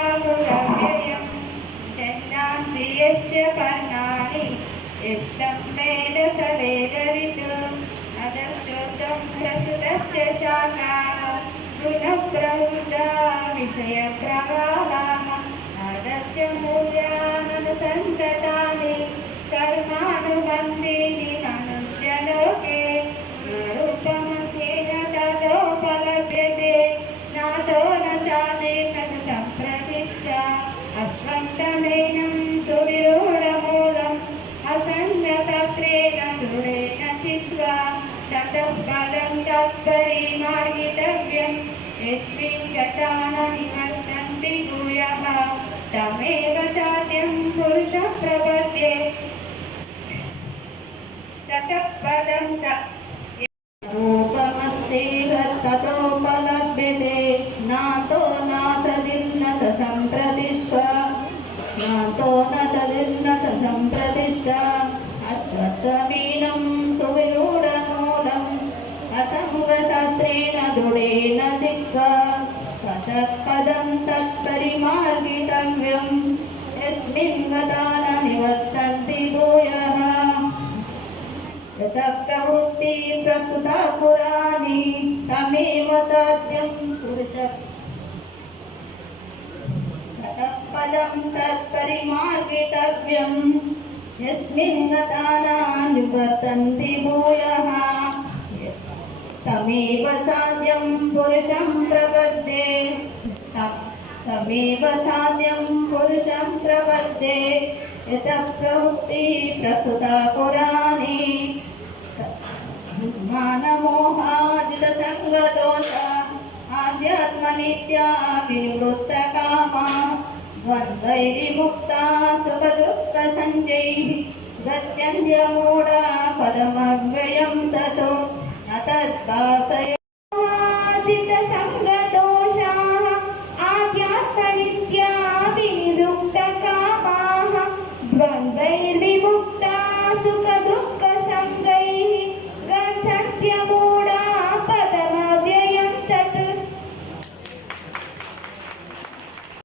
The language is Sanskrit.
स्वसम्भावुरव्ययं चन्दांसि यस्य पर्णानि यस्तं वेद स वेदवित् अदश्रुतं प्रसुतस्य शाखाः गुणप्रवृद्धा विषयप्रवाहाः आदस्य मूल्याननुसन्ततानि कर्मानुबन्धीनि मनुष्यलोके रूपमस्येन तदोपलभ्यते नातो न चादेश सम्प्रतिष्ठा अश्वत्थमेनं सुविरूढमूलम् असङ्गतत्रेण दृढेन चित्वा ततः पदं तत्परिमार्गितव्यं यस्मिन् गता न निवर्तन्ति भूयः तमेव चाद्यं पुरुषं प्रपद्ये ततः पदं रूपमस्येह ततोपलभ्यते नातो नासदिन्न स सम्प्रतिष्ठा नातो न तदिन्न स सम्प्रतिष्ठा अश्वत्थमेनं सुविरूढमूलम् असङ्गशास्त्रेण दृढेन चित्वा ततःपदं तत्परिमार्गितव्यं यस्मिन् गता न निवर्तन्ति भूयः यतः प्रवृत्ति प्रस्तुता पुराणी तमेव साध्यं पुरुषः ततःपदं तत्परिमार्गितव्यं यस्मिन् गता न निवर्तन्ति भूयः तमेव साध्यं पुरुषं प्रपद्ये तमेव साध्यं पुरुषं प्रपद्ये यतः प्रवृत्ति प्रस्तुता पुराणी मानमोहाजितसङ्गदोष आध्यात्मनित्या विनिवृत्तकामा द्वन्द्वैर्विमुक्ता सुखदुःखसञ्जैः गत्यन्त्यमूढा पदमव्ययं ततो न तद्भासय